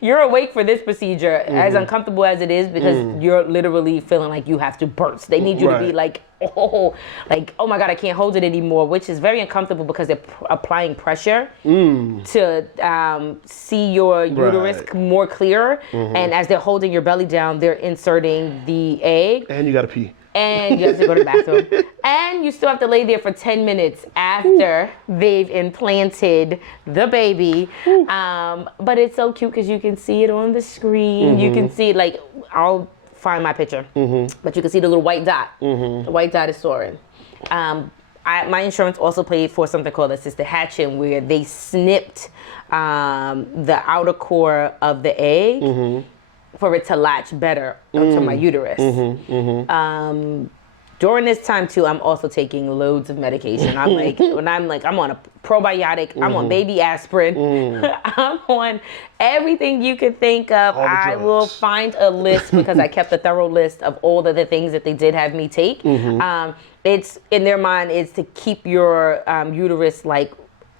You're awake for this procedure, as uncomfortable as it is, because you're literally feeling like you have to burst. They need you to be like, oh my God, I can't hold it anymore, which is very uncomfortable because they're applying pressure to see your uterus more clear. And as they're holding your belly down, they're inserting the egg. And you got to pee. And you have to go to the bathroom. And you still have to lay there for 10 minutes after they've implanted the baby. But it's so cute because you can see it on the screen. You can see, like, I'll find my picture. But you can see the little white dot. The white dot is soaring. My insurance also paid for something called assisted hatching, where they snipped the outer core of the egg for it to latch better onto my uterus. During this time too, I'm also taking loads of medication. I'm like, I'm on a probiotic, I'm on baby aspirin, I'm on everything you could think of. I will find a list because I kept a thorough list of all of the things that they did have me take. It's in their mind, it's to keep your uterus like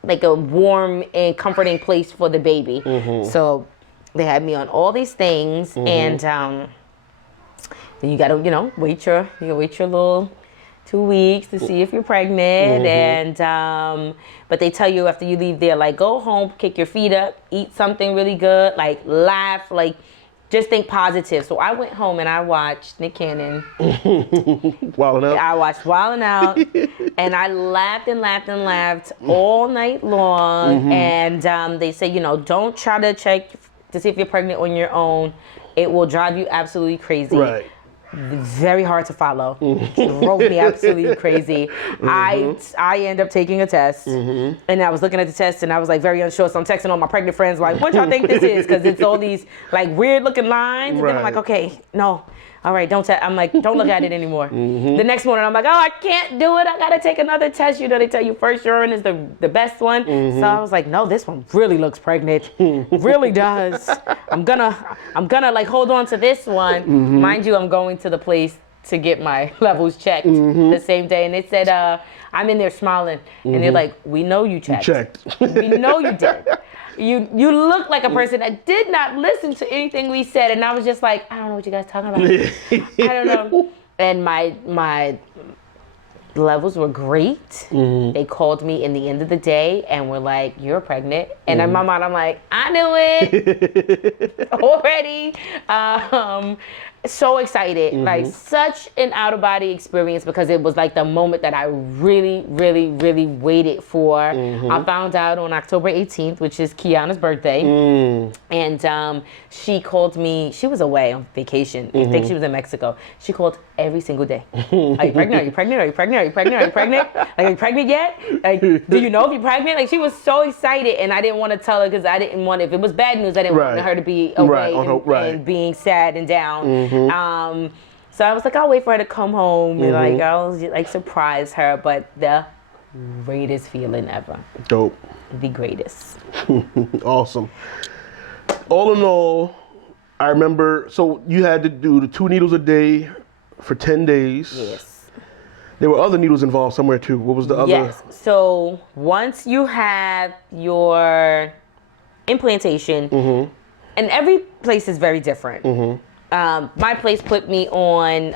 a warm and comforting place for the baby. So they had me on all these things, and then you gotta, wait your little 2 weeks to see if you're pregnant. And but they tell you after you leave there, like, go home, kick your feet up, eat something really good, like laugh, like just think positive. So I went home and I watched Nick Cannon. Wildin' Out. I watched Wildin' Out, and I laughed and laughed and laughed all night long. And they say, don't try to check to see if you're pregnant on your own. It will drive you absolutely crazy. Right. Very hard to follow. Drove me absolutely crazy. I end up taking a test, and I was looking at the test, and I was like very unsure. So I'm texting all my pregnant friends, like, what y'all think this is? Because it's all these like weird looking lines. And then I'm like, okay, no. All right, I'm like, don't look at it anymore. The next morning, I'm like, oh, I can't do it. I got to take another test. They tell you first urine is the best one. So I was like, no, this one really looks pregnant. Really does. I'm gonna like hold on to this one. Mind you, I'm going to the place to get my levels checked the same day. And they said, I'm in there smiling. And they're like, we know you checked. We know you did. You look like a person that did not listen to anything we said, and I was just like, I don't know what you guys talking about. I don't know. And my levels were great. They called me in the end of the day and were like, you're pregnant. And in my mind, I'm like, I knew it already. So excited, like such an out-of-body experience, because it was like the moment that I really, really, really waited for. I found out on October 18th, which is Kiana's birthday, and she called me. She was away on vacation. I think she was in Mexico. She called every single day. Are you pregnant? Are you pregnant? Are you pregnant? Are you pregnant? Are you pregnant? Like, are you pregnant yet? Like, do you know if you're pregnant? Like, she was so excited, and I didn't want to tell her because I didn't want, if it was bad news, I didn't want her to be away and being sad and down. So I was like, I'll wait for her to come home and like I'll like surprise her. But the greatest feeling ever. Dope. The greatest. Awesome. All in all, I remember, so you had to do the 2 needles a day for 10 days. Yes. There were other needles involved somewhere too. What was the other? Yes. So once you have your implantation, and every place is very different. My place put me on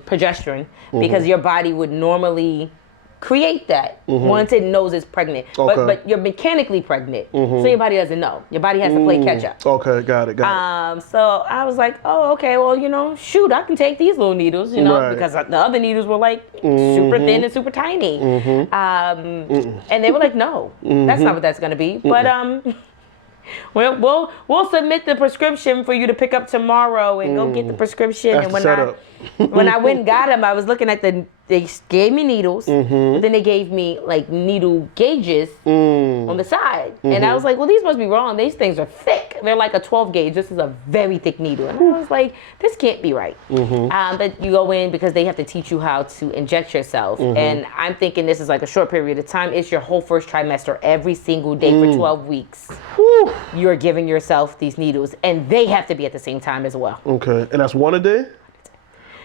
progesterone because your body would normally create that once it knows it's pregnant. But you're mechanically pregnant, so your body doesn't know. Your body has to play catch up. Okay, got it. So I was like, oh, okay, well, shoot, I can take these little needles, because the other needles were like super thin and super tiny. And they were like, no, that's not what that's gonna be. But we'll submit the prescription for you to pick up tomorrow and go get the prescription. That's and when I went and got them, I was looking at they gave me needles, but then they gave me like needle gauges on the side. And I was like, well, these must be wrong. These things are thick. They're like a 12 gauge. This is a very thick needle. And I was like, this can't be right. But you go in because they have to teach you how to inject yourself. And I'm thinking this is like a short period of time. It's your whole first trimester every single day for 12 weeks. You're giving yourself these needles, and they have to be at the same time as well. Okay, and that's 1 a day?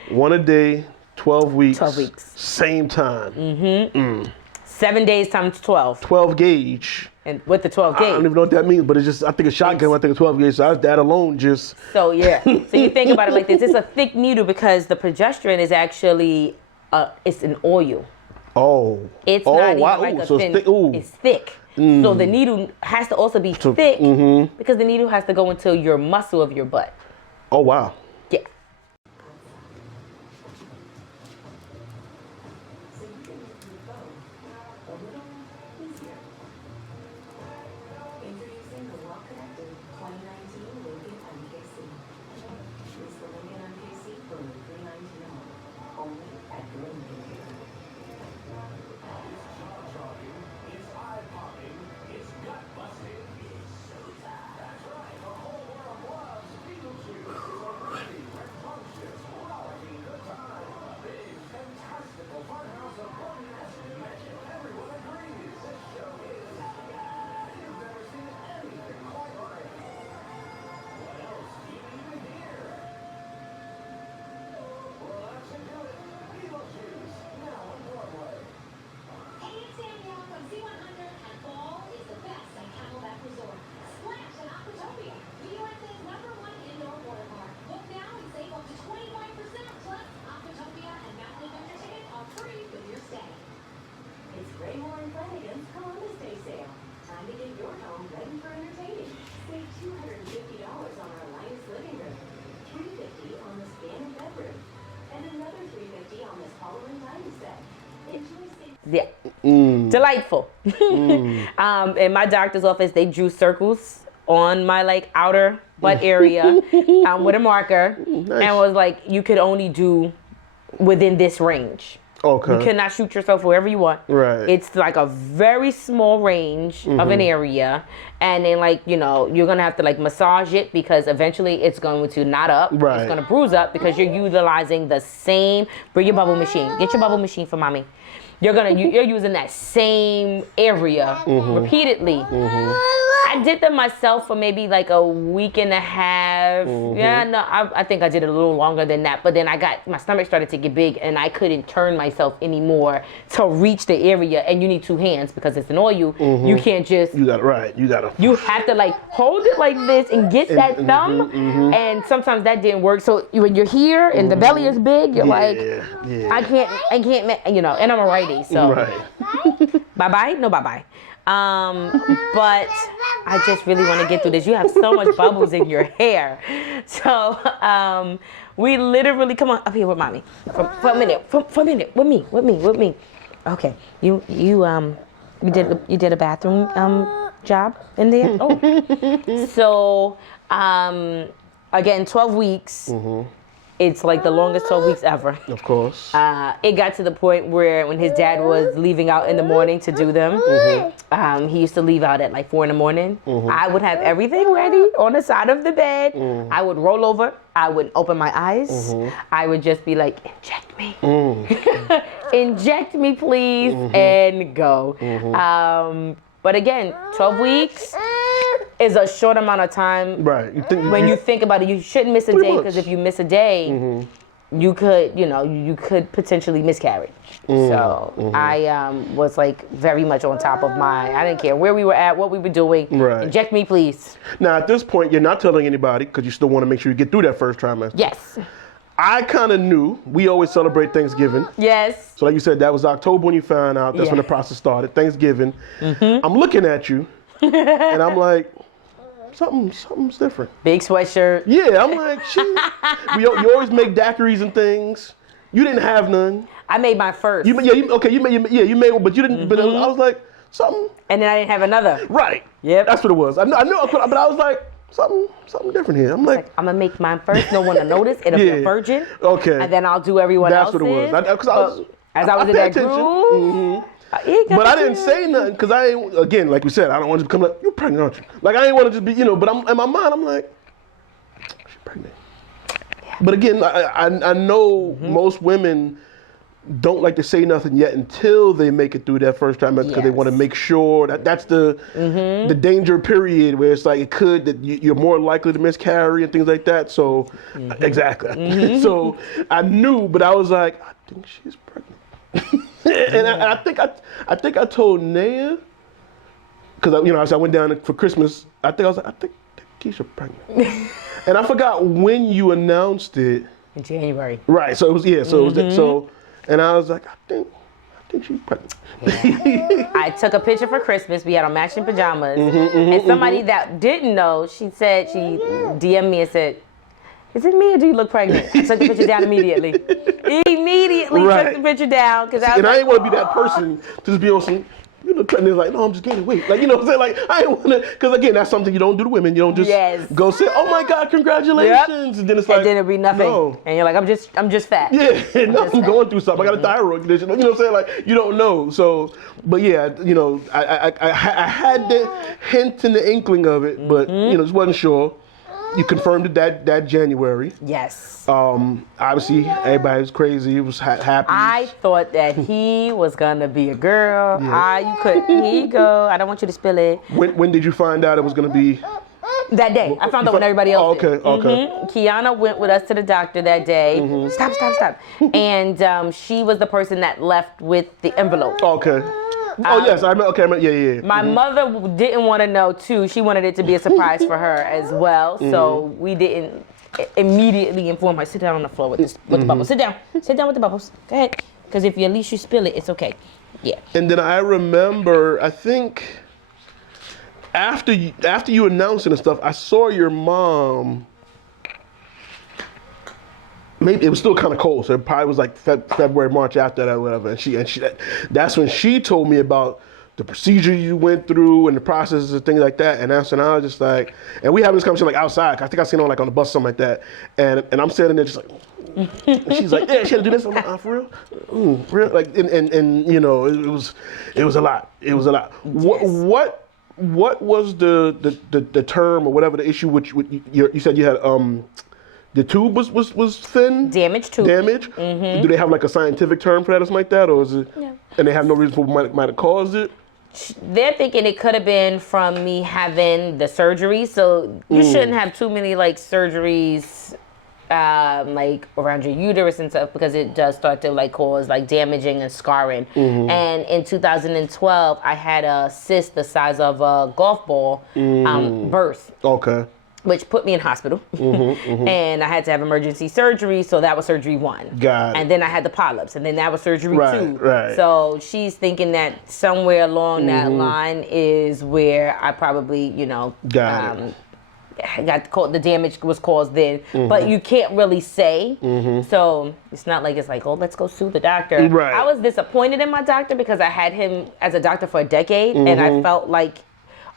1 a day, 12 weeks. 12 weeks. Same time. 7 days times 12. 12 gauge. And with the 12 I gauge. don't even know what that means, but it's just, I think a shotgun, I think a 12 gauge, so that alone just... So yeah, so you think about it like this. It's a thick needle because the progesterone is actually, it's an oil. Oh. It's not even wow. like a So thin, it's thick. So the needle has to also be thick because the needle has to go into your muscle of your butt. Oh, wow. Yeah. Yeah. Delightful. In my doctor's office, they drew circles on my like outer butt area with a marker and was like, you could only do within this range. Okay. You cannot shoot yourself wherever you want. Right. It's like a very small range of an area. And then like, you know, you're going to have to like massage it because eventually it's going to knot up. Right. It's going to bruise up because you're utilizing the same, bring your bubble machine. Get your bubble machine for mommy. You're using that same area repeatedly. I did them myself for maybe like a week and a half. Yeah, no, I think I did it a little longer than that. But then my stomach started to get big and I couldn't turn myself anymore to reach the area. And you need two hands because it's an oil. You can't just. You got it right. You have to like hold it like this and get that thumb. And sometimes that didn't work. So when you're here and the belly is big, you're like, I can't, you know, and I'm a righty. So bye-bye? No, bye-bye. But I just really want to get through this. You have so much bubbles in your hair. So we literally, come on up here with mommy for a minute, for a minute, with me. Okay, you did a bathroom job in there. Oh, so again, 12 weeks. It's like the longest 12 weeks ever. Of course. It got to the point where when his dad was leaving out in the morning to do them, he used to leave out at like 4 in the morning. I would have everything ready on the side of the bed. I would roll over. I would open my eyes. I would just be like, inject me. Inject me, please, and go. But again, 12 weeks is a short amount of time. Right. You think about it, you shouldn't miss a day because if you miss a day, you could potentially miscarry. So I was like very much on top of I didn't care where we were at, what we were doing. Right. Inject me, please. Now at this point, you're not telling anybody because you still want to make sure you get through that first trimester. Yes. I kind of knew. We always celebrate Thanksgiving. Yes. So like you said, that was October when you found out. That's when the process started. Thanksgiving. I'm looking at you, and I'm like, something's different. Big sweatshirt. Yeah, I'm like, you always make daiquiris and things. You didn't have none. I made my first. You made one, but you didn't. But I was like, something. And then I didn't have another. Right. Yep. That's what it was. I knew, but I was like, something different here. I'm like I'm gonna make mine first. No one will notice. It'll be a virgin. Okay. And then I'll do everyone else's. That's what it was. As I was in that groove. But I didn't say nothing because I ain't, again, like we said, I don't want to become like, you're pregnant, aren't you? Like, I ain't want to just be, but in my mind, I'm like, she's pregnant. Yeah. But again, I know most women don't like to say nothing yet until they make it through that first time because they want to make sure that's the danger period where it's like that you're more likely to miscarry and things like that. So, exactly. So I knew, but I was like, I think she's pregnant. And I think I told Naya because you know, as I went down for Christmas, I think Keisha pregnant, and I forgot when you announced it. In January. Right. So it was So it was so, and I was like, I think she's pregnant. Yeah. I took a picture for Christmas. We had on matching pajamas, and somebody that didn't know, she DM'd me and said, "Is it me or do you look pregnant?" I took the picture down immediately. Immediately took the picture down because I ain't want to be that person to just be on some. You look pregnant. It's like, no, I'm just gaining weight. Like, you know what I'm saying? Like, I ain't want to, because again, that's something you don't do to women. You don't just go say, oh my God, congratulations. And then it's like, and then it'll be nothing. No. And you're like, I'm just fat. Yeah, I'm going through something. I got a thyroid condition. You know what I'm saying? Like, you don't know. So, but yeah, you know, I had the hint and the inkling of it, but, you know, just wasn't sure. You confirmed it that January. Yes. Obviously, everybody was crazy. It was happy. I thought that he was gonna be a girl. Yeah. You couldn't. Here you go. I don't want you to spill it. When did you find out it was gonna be? That day. I found out when everybody else did. Okay. Kiana went with us to the doctor that day. Stop. And she was the person that left with the envelope. Okay. Oh yes, I remember. Okay, yeah. My mother didn't want to know too. She wanted it to be a surprise for her as well. So we didn't immediately inform her. Sit down on the floor with the bubbles. Sit down with the bubbles. Go ahead. Because if at least you spill it, it's okay. Yeah. And then I remember, I think after you announced it and stuff, I saw your mom. Maybe it was still kind of cold, so it probably was like February, March after that, or whatever. And she that's when she told me about the procedure you went through and the processes and things like that. And that's when I was just like, and we having this conversation like outside. I think I seen her like on the bus or something like that. And I'm sitting there just like, and she's like, yeah, she had to do this. I'm like, oh, for real? Real? Like, and you know, it was a lot. It was a lot. What was the term or whatever the issue which you said you had the tube was thin? Damaged tube. Damage? Do they have like a scientific term for that or something like that? Or is it, and they have no reason for what might have caused it? They're thinking it could have been from me having the surgery. So you shouldn't have too many like surgeries like around your uterus and stuff, because it does start to like cause like damaging and scarring. And in 2012, I had a cyst the size of a golf ball birth. Okay. Which put me in hospital. And I had to have emergency surgery, so that was surgery 1. Got it. And then I had the polyps, and then that was surgery 2. Right. So she's thinking that somewhere along that line is where I probably, you know, got caught, the damage was caused then. But you can't really say. So it's not like it's like, oh, let's go sue the doctor. Right. I was disappointed in my doctor because I had him as a doctor for a decade, and I felt like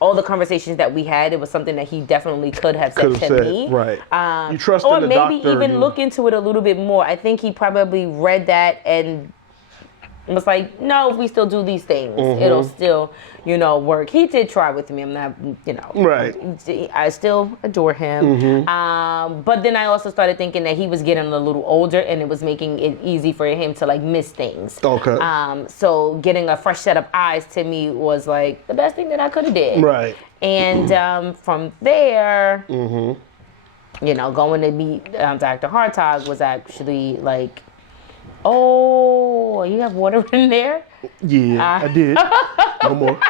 all the conversations that we had, it was something that he definitely could have said to me. Right. You trusted or the maybe doctor. Even look into it a little bit more. I think he probably read that and was like, no, if we still do these things, it'll still, you know, work. He did try with me. I'm not, you know. Right. I still adore him. But then I also started thinking that he was getting a little older and it was making it easy for him to like miss things. Okay. So getting a fresh set of eyes to me was like the best thing that I could have did. Right. And from there, you know, going to meet Dr. Hartog was actually like, oh, you have water in there? Yeah, I did. No more.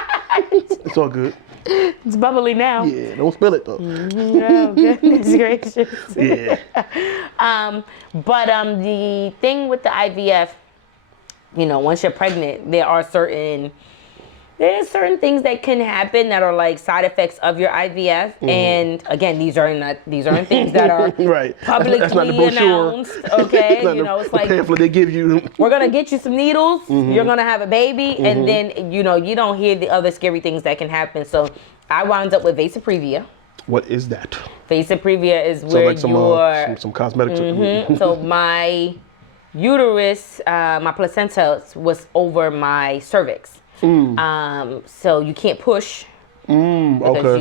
It's all good. It's bubbly now. Yeah, don't spill it though. Oh, goodness gracious. Yeah. But the thing with the IVF, you know, once you're pregnant, there's certain things that can happen that are like side effects of your IVF. And again, these aren't things that are publicly that's not the brochure. announced. Okay, you know, it's the like pamphlet they give you. We're gonna get you some needles. You're gonna have a baby, and then you know you don't hear the other scary things that can happen. So I wound up with vasoprevia. What is that? Vasoprevia is where like some cosmetics. So my uterus, my placenta was over my cervix. So you can't push because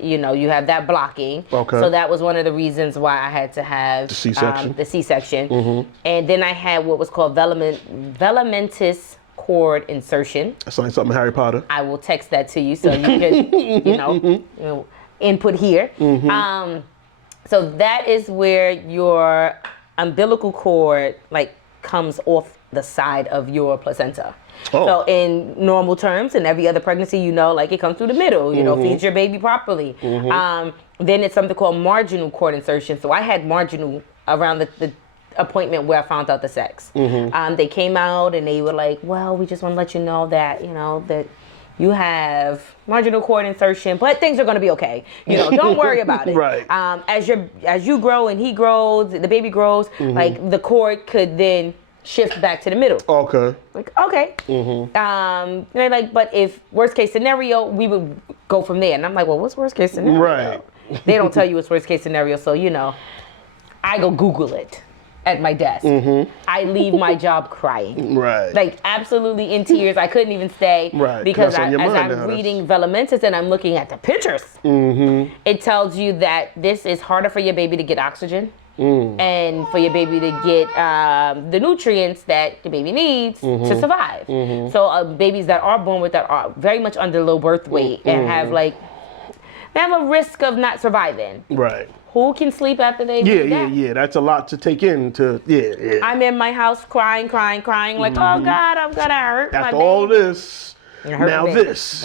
you know you have that blocking. Okay. So that was one of the reasons why I had to have the C-section. And then I had what was called velamentous cord insertion. That sounds like something Harry Potter. I will text that to you so you can you know input here. So that is where your umbilical cord like comes off the side of your placenta. Oh. So in normal terms, in every other pregnancy, like it comes through the middle, feeds your baby properly. Then it's something called marginal cord insertion. So I had marginal around the appointment where I found out the sex. They came out and they were like, well, we just want to let you know that, that you have marginal cord insertion, but things are going to be okay. Don't worry about it. Right. As you grow and he grows, the baby grows, like the cord could then shift back to the middle. Okay. Like, okay. And they're like, but if worst case scenario, we would go from there. And I'm like, well, what's worst case scenario? Right. They don't tell you what's worst case scenario, so I go Google it at my desk. I leave my job crying. Right. Like absolutely in tears. I couldn't even stay. Right. Because That's on your as mind I'm now. reading Velamentis and I'm looking at the pictures, it tells you that this is harder for your baby to get oxygen and for your baby to get the nutrients that the baby needs to survive. So babies that are born with that are very much under low birth weight and have they have a risk of not surviving. Right. Who can sleep after they do that? Yeah. That's a lot to take in. I'm in my house crying, like, oh God, I'm gonna hurt After my all baby. this, now this.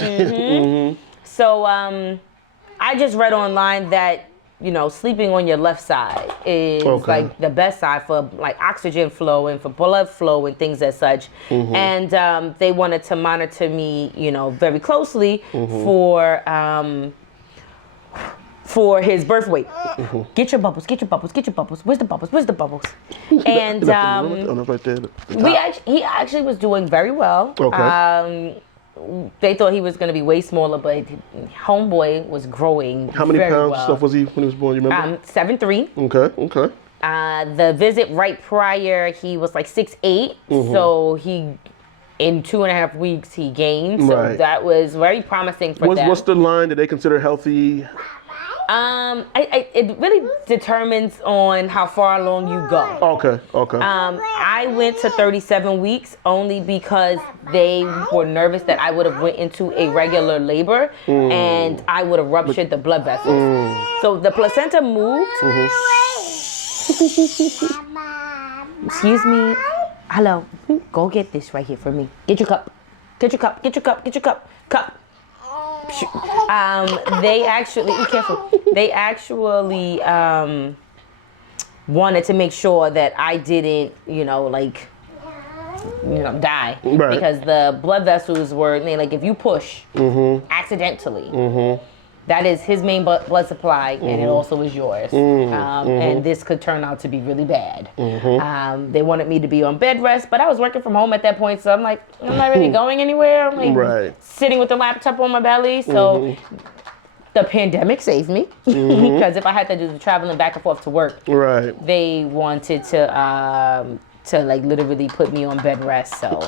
So I just read online that sleeping on your left side is like the best side for like oxygen flow and for blood flow and things as such. And they wanted to monitor me, very closely for his birth weight. Get your bubbles. Where's the bubbles? And he actually was doing very well. Okay. They thought he was going to be way smaller, but homeboy was growing. How many very pounds well. stuff was he when he was born? You remember? 7'3". Okay. The visit right prior, he was like 6'8". So in 2.5 weeks, he gained. So that was very promising for them. What's the line that they consider healthy? It really determines on how far along you go. Okay. I went to 37 weeks only because they were nervous that I would have went into a regular labor and I would have ruptured the blood vessels. So the placenta moved. Excuse me. Hello. Go get this right here for me. Get your cup. Cup. They actually, be careful. They actually wanted to make sure that I didn't, die. Right. Because the blood vessels were, like, if you push accidentally, that is his main blood supply, and it also is yours. And this could turn out to be really bad. They wanted me to be on bed rest, but I was working from home at that point, so I'm like, I'm not really going anywhere. I'm like sitting with the laptop on my belly. So the pandemic saved me because if I had to do the traveling back and forth to work, they wanted to like literally put me on bed rest. So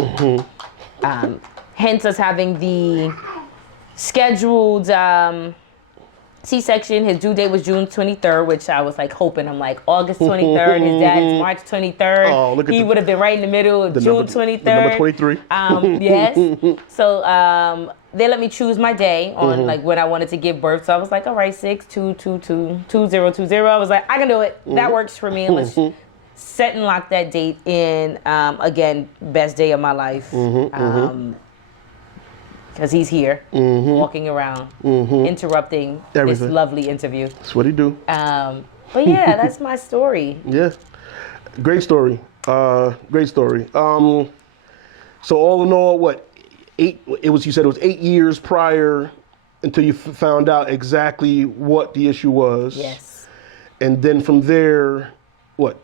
hence us having the scheduled C-section. His due date was June 23rd, which I was like hoping. I'm like, August 23rd. His dad is March 23rd. Oh, look at he would have been right in the middle of June 23rd. The number 23. Yes. So they let me choose my day on like when I wanted to give birth. So I was like, all right, 6/2/22/2020. I was like, I can do it. That works for me. Let's set and lock that date in. Again, best day of my life. Because he's here, walking around, interrupting this lovely interview. That's what he do. But yeah, that's my story. Yeah, great story. Great story. So all in all, what, 8? You said it was 8 years prior until you found out exactly what the issue was. Yes. And then from there, what,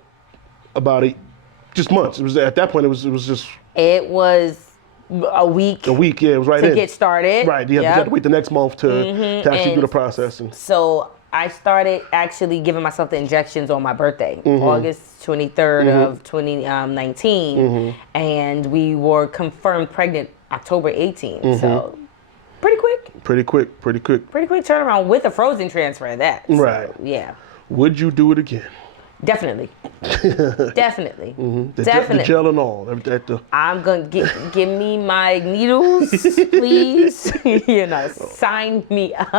about just months? It was at that point. It was just. It was. A week. Yeah, it was right to get started. Right, you have to wait the next month to actually do the processing. So I started actually giving myself the injections on my birthday, August 23rd of 2019, and we were confirmed pregnant October 18th. So pretty quick. Pretty quick turnaround with a frozen transfer at that. Right. So, yeah. Would you do it again? Definitely. Definitely. The gel and all. I'm going to give me my needles, please. Sign me up.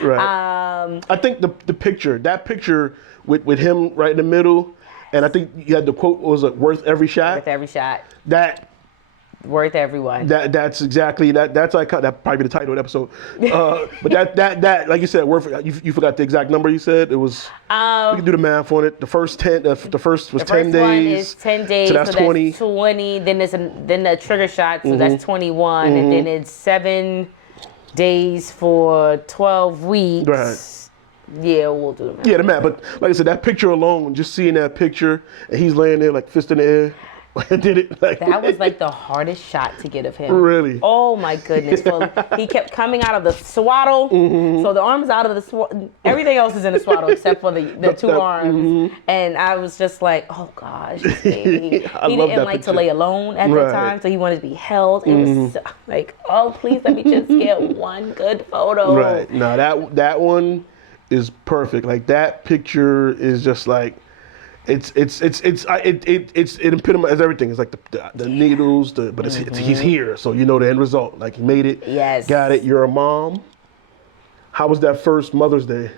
Right. I think that picture with him right in the middle, and I think you had the quote, what was it, worth every shot? Worth every shot. That worth everyone. That's exactly that. That's like that probably be the title of the episode. But that like you said, worth. You forgot the exact number you said. It was. We can do the math on it. The first 10. The first was 10 days. One is 10 days. So that's 20. 20. Then then the trigger shot. So that's 21. And then it's 7 days for 12 weeks. Right. Yeah, we'll do the math. Yeah, the math. But like I said, that picture alone, just seeing that picture, and he's laying there like fist in the air. Did it? Like, that was like the hardest shot to get of him. Really? Oh my goodness. Well, he kept coming out of the swaddle. So the arms out of the swaddle. Everything else is in the swaddle except for the two arms. And I was just like, oh gosh, this baby. He didn't like to lay alone at the time, so he wanted to be held. It was so, like, oh, please let me just get one good photo. Right. No, that one is perfect. Like that picture is just like. It epitomizes everything. It's like the needles, but he's here, so you know the end result. Like he made it. Yes. Got it. You're a mom. How was that first Mother's Day?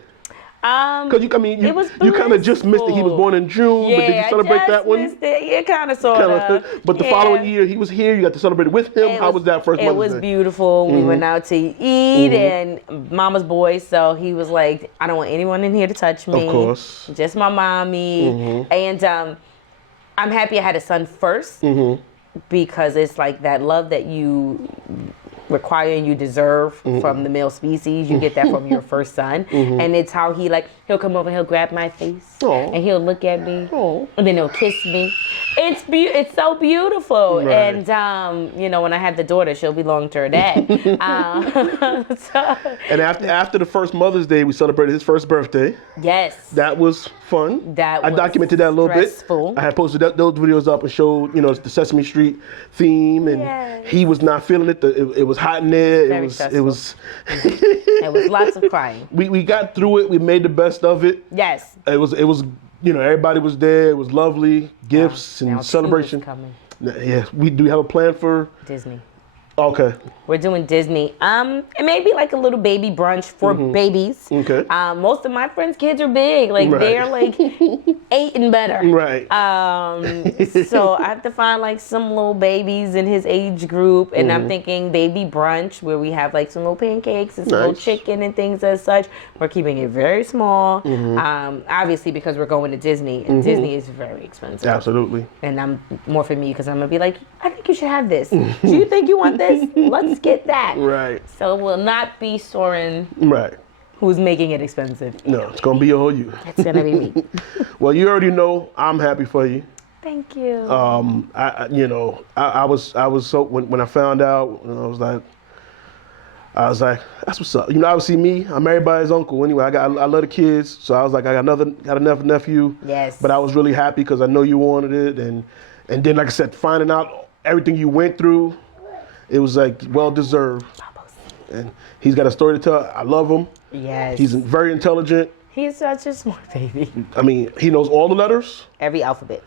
Because you kind of just missed it. He was born in June, but did you celebrate that one? Missed it. Yeah, kind of, sort of. But the following year, he was here. You got to celebrate it with him. How was that first Mother's Day? It was beautiful. We went out to eat, and Mama's boy, so he was like, I don't want anyone in here to touch me. Of course. Just my mommy. And I'm happy I had a son first because it's like that love that you require and you deserve from the male species. You get that from your first son. And it's how he'll come over and he'll grab my face and he'll look at me and then he'll kiss me. It's so beautiful. Right. And when I have the daughter, she'll belong to her dad. And after the first Mother's Day, we celebrated his first birthday. Yes. That was fun. I documented that a little bit. I had posted those videos up and showed, the Sesame Street theme, and he was not feeling it. It was hot in there. It was It was lots of crying. We got through it. We made the best of it. Yes. It was everybody was there. It was lovely. Gifts and celebration. Coming. Yeah. Do we have a plan for Disney? Okay. We're doing Disney. And maybe like a little baby brunch for babies. Okay. Most of my friends' kids are big. Like they're like 8 and better. Right. So I have to find like some little babies in his age group, and I'm thinking baby brunch where we have like some little pancakes and some little chicken and things as such. We're keeping it very small. Obviously because we're going to Disney, and Disney is very expensive. Absolutely. And I'm more for me because I'm gonna be like, I think you should have this. Do you think you want this? Let's get that. Right. So it will not be Soren. Right. Who's making it expensive? No, it's gonna be all you. It's gonna be me. Well, you already know I'm happy for you. Thank you. I was so when I found out, I was like, that's what's up. Obviously me, I'm everybody's uncle anyway. I love the kids, so I was like, I got another nephew. Yes. But I was really happy because I know you wanted it, and then like I said, finding out everything you went through. It was like well deserved, and he's got a story to tell. I love him. Yes. He's very intelligent. He's such a smart baby. I mean, he knows all the letters. Every alphabet.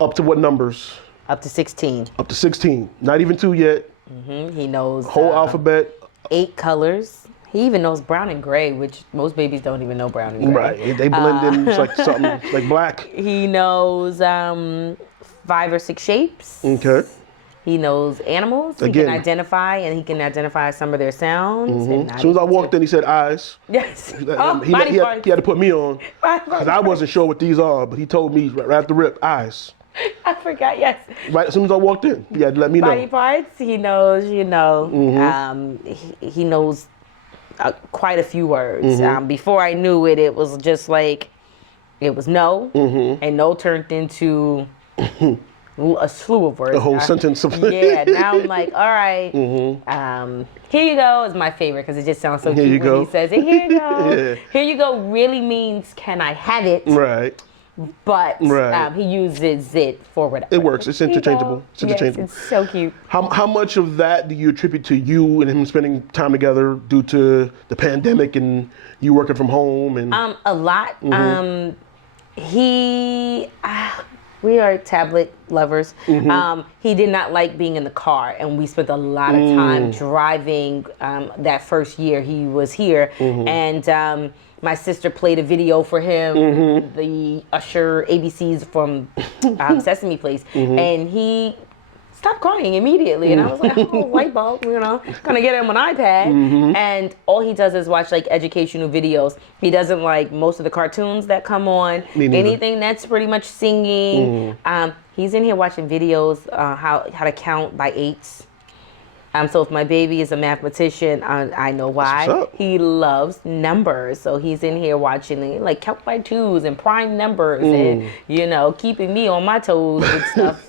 Up to what numbers? Up to 16. Up to 16. Not even 2 yet. He knows whole alphabet. 8 colors. He even knows brown and gray, which most babies don't even know brown and gray. Right. They blend in. It's like something it's like black. He knows 5 or 6 shapes. Okay. He knows animals. He can identify some of their sounds. As soon as I walked in, he said eyes. Yes. He had to put me on because I wasn't sure what these are, but he told me right after the rip, eyes. I forgot. Yes. Right as soon as I walked in, he had to let me know. Body parts. He knows. He knows quite a few words. Before I knew it, it was just like it was no, and no turned into a slew of words. A whole sentence of yeah. Now I'm like, all right. Here you go is my favorite because it just sounds so cute when he says it. Here you go. Yeah. Here you go really means can I have it? Right. But he uses it for whatever. It works. It's interchangeable. It's interchangeable. Yes, it's so cute. How much of that do you attribute to you and him spending time together due to the pandemic and you working from home? And a lot. We are tablet lovers. He did not like being in the car, and we spent a lot of time driving that first year he was here. And my sister played a video for him, the Usher ABCs from Sesame Place, and he stop crying immediately. And I was like, oh, light bulb, gonna get him an iPad. And all he does is watch like educational videos. He doesn't like most of the cartoons that come on. Anything that's pretty much singing. He's in here watching videos, how to count by 8s. So if my baby is a mathematician, I know why. He loves numbers. So he's in here watching like count by 2s and prime numbers and, keeping me on my toes with stuff.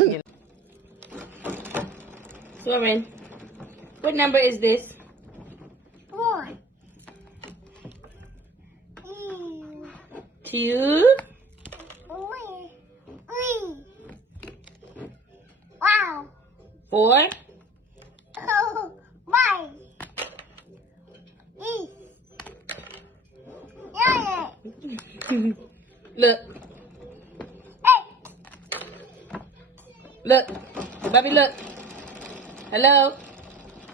Lauren, what number is this? 4. 2. 3. Wow. 4. Oh, 5. 6. Look. 8. Look. Bobby, look. Hello?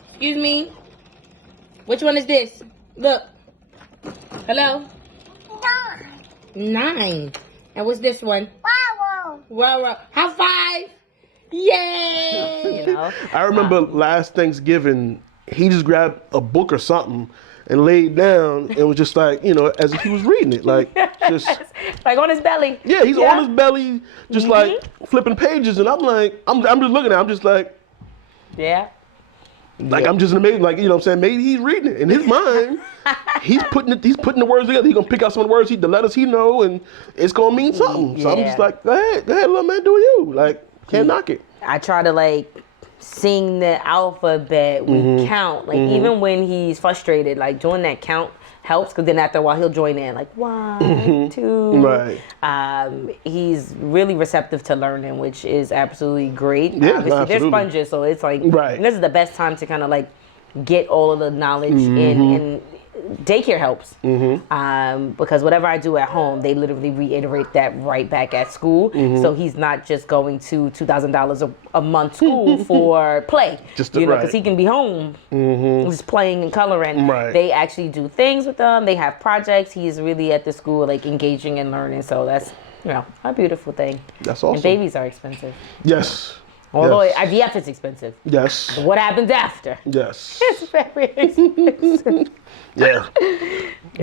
Excuse me? Which one is this? Look. Hello? 9. And what's this one? Wow. Wow. High five! Yay! I remember last Thanksgiving, he just grabbed a book or something and laid down and was just like, as if he was reading it. Like, just. Like on his belly. Yeah, he's on his belly, just like flipping pages. And I'm like, I'm just looking at him, I'm just like. Yeah. Like, I'm just amazed, like, maybe he's reading it. In his mind, he's putting the words together. He's going to pick out some of the words, the letters he know, and it's going to mean something. So I'm just like, go ahead, little man, do you. Like, can't knock it. I try to, like, sing the alphabet, we count. Like, even when he's frustrated, like, doing that count helps, because then after a while he'll join in, like 1, 2. Right. He's really receptive to learning, which is absolutely great. Yeah, Obviously, absolutely. they're sponges, so it's like, right. This is the best time to kind of like get all of the knowledge in. And daycare helps, because whatever I do at home, they literally reiterate that right back at school. So he's not just going to $2,000 a month school for play, because he can be home just playing and coloring. Right. They actually do things with them. They have projects. He's really at the school, like engaging and learning. So that's a beautiful thing. That's awesome. And babies are expensive. Yes. Although yes. IVF is expensive. Yes. What happens after? Yes. It's very expensive. Yeah.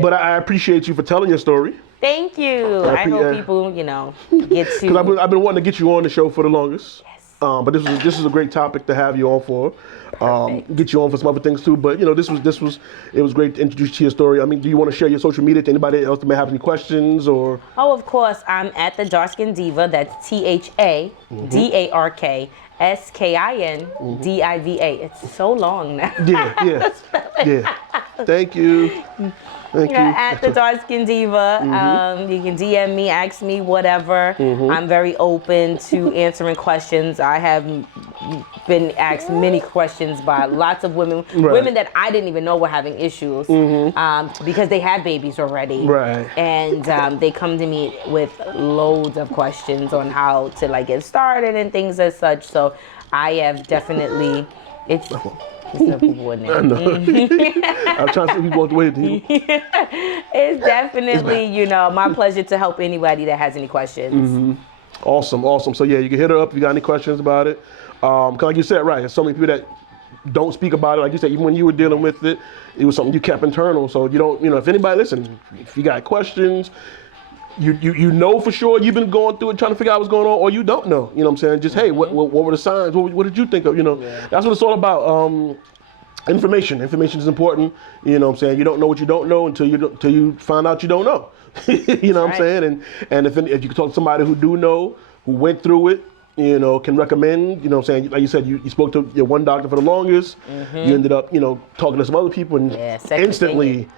But I appreciate you for telling your story. Thank you. I hope people, get to. Because I've been wanting to get you on the show for the longest. Yes. But this is a great topic to have you on for. Get you on for some other things too. But it was great to introduce you to your story. I mean, do you want to share your social media to anybody else that may have any questions or? Oh, of course. I'm at the Dark Skin Diva. That's THADARKSKINDIVA. It's so long now. Yeah. Thank you. Thank you. At the Dark Skin Diva. You can DM me, ask me, whatever. I'm very open to answering questions. I have been asked many questions by lots of women, women that I didn't even know were having issues, because they have babies already. Right. And they come to me with loads of questions on how to like get started and things as such. So I have definitely, it's no people in there. I know. I'm trying to see if he walked away. It's definitely, my pleasure to help anybody that has any questions. Awesome. So yeah, you can hit her up if you got any questions about it. Like you said, right, there's so many people that don't speak about it. Like you said, even when you were dealing with it, it was something you kept internal. So you don't, if anybody, listen, if you got questions, you know for sure you've been going through it trying to figure out what's going on, or you don't know. You know what I'm saying? Just, hey, what were the signs? What did you think of? That's what it's all about. Information. Information is important. You know what I'm saying? You don't know what you don't know until you find out you don't know. You know what I'm saying? And if you can talk to somebody who do know, who went through it, can recommend, what I'm saying? Like you said, you spoke to your one doctor for the longest. You ended up, talking to some other people and instantly,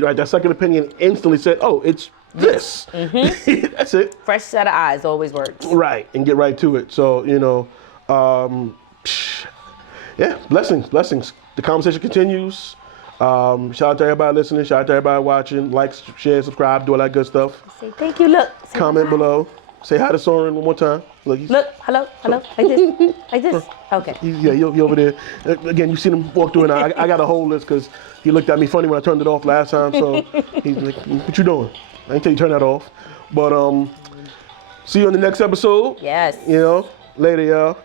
right, that second opinion instantly said, oh, it's this. That's it. Fresh set of eyes always works. Right, and get right to it. So, yeah, blessings. The conversation continues. Shout out to everybody listening. Shout out to everybody watching. Like, share, subscribe, do all that good stuff. Say thank you. Look. Comment below. Say hi to Soren one more time. Look, hello. Like this. Okay. Yeah, he over there. Again, you seen him walk through, and I got to hold this because he looked at me funny when I turned it off last time. So he's like, "What you doing?" I ain't tell you to turn that off. But see you on the next episode. Yes. Later, y'all.